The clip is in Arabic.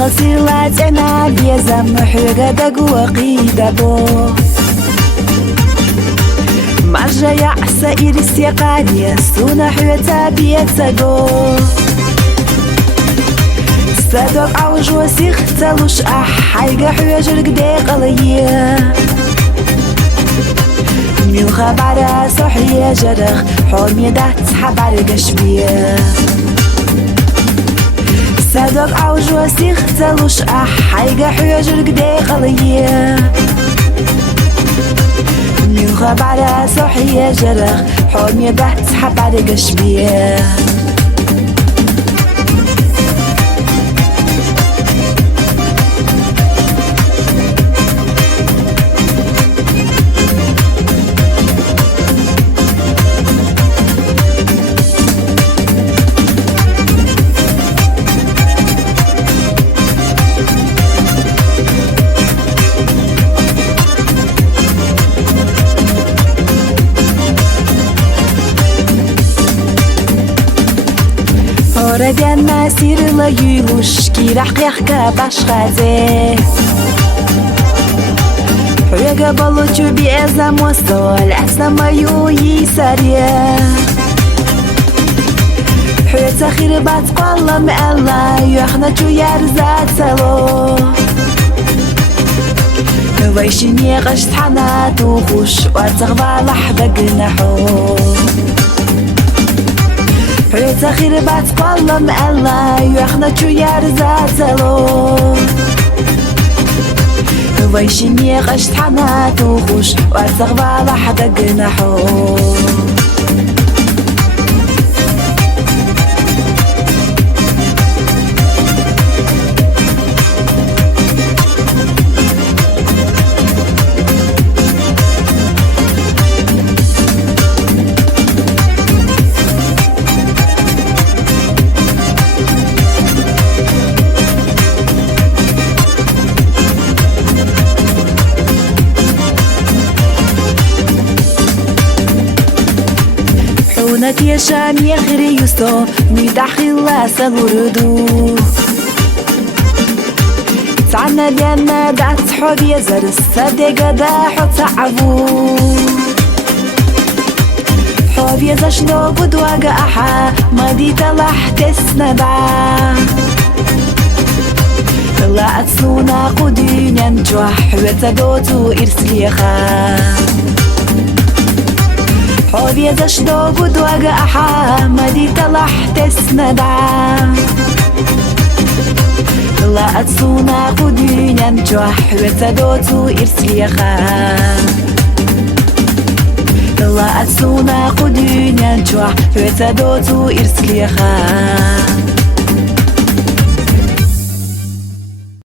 خسيلات أنا بيزم حرقة دقوة قيدة بو مرجع يعسى إرس يقاني سونا حيوتا بيتساقو صدق عوج وسيخ تلوش حيقة حيوجر قديق عليا من خبر صحية جرخ حرمي دات حبر قشبية صدق عوج وسيخ تلوش حيقة حيوجر قديق عليا من خبر صحية جرخ حرمي دات حبر قشبية Oradan masirla yuyuş ki rakyakka başgaze Huyaga balucu bi ezam wasol asamayu yisariya Huyata khirbat qallam alla yuhna chu yarzat salo Vaishini qasht hanat وخش وتغبى لحظة جناحو حياة خربت قلم الله يخنا شو يرزات سلو ويشيني قشت حنات وخش وارتغبى لحظة جناحو نتيشان يغري يوسو ندخل سلوردو تعنا لأن دعت حب يزر الصدق دا حط عبو حب يزر شنو بدواق أحا ما دي تلح تسنبع لا أتسونا قدين ينجوح وتدوتو إرسليخا حبي تشدو بدواق أحا مدي تلح تسندع لا أتسونا قدين ينجوح وتدوتو إرسليخا لا أتسونا قدين ينجوح وتدوتو إرسليخا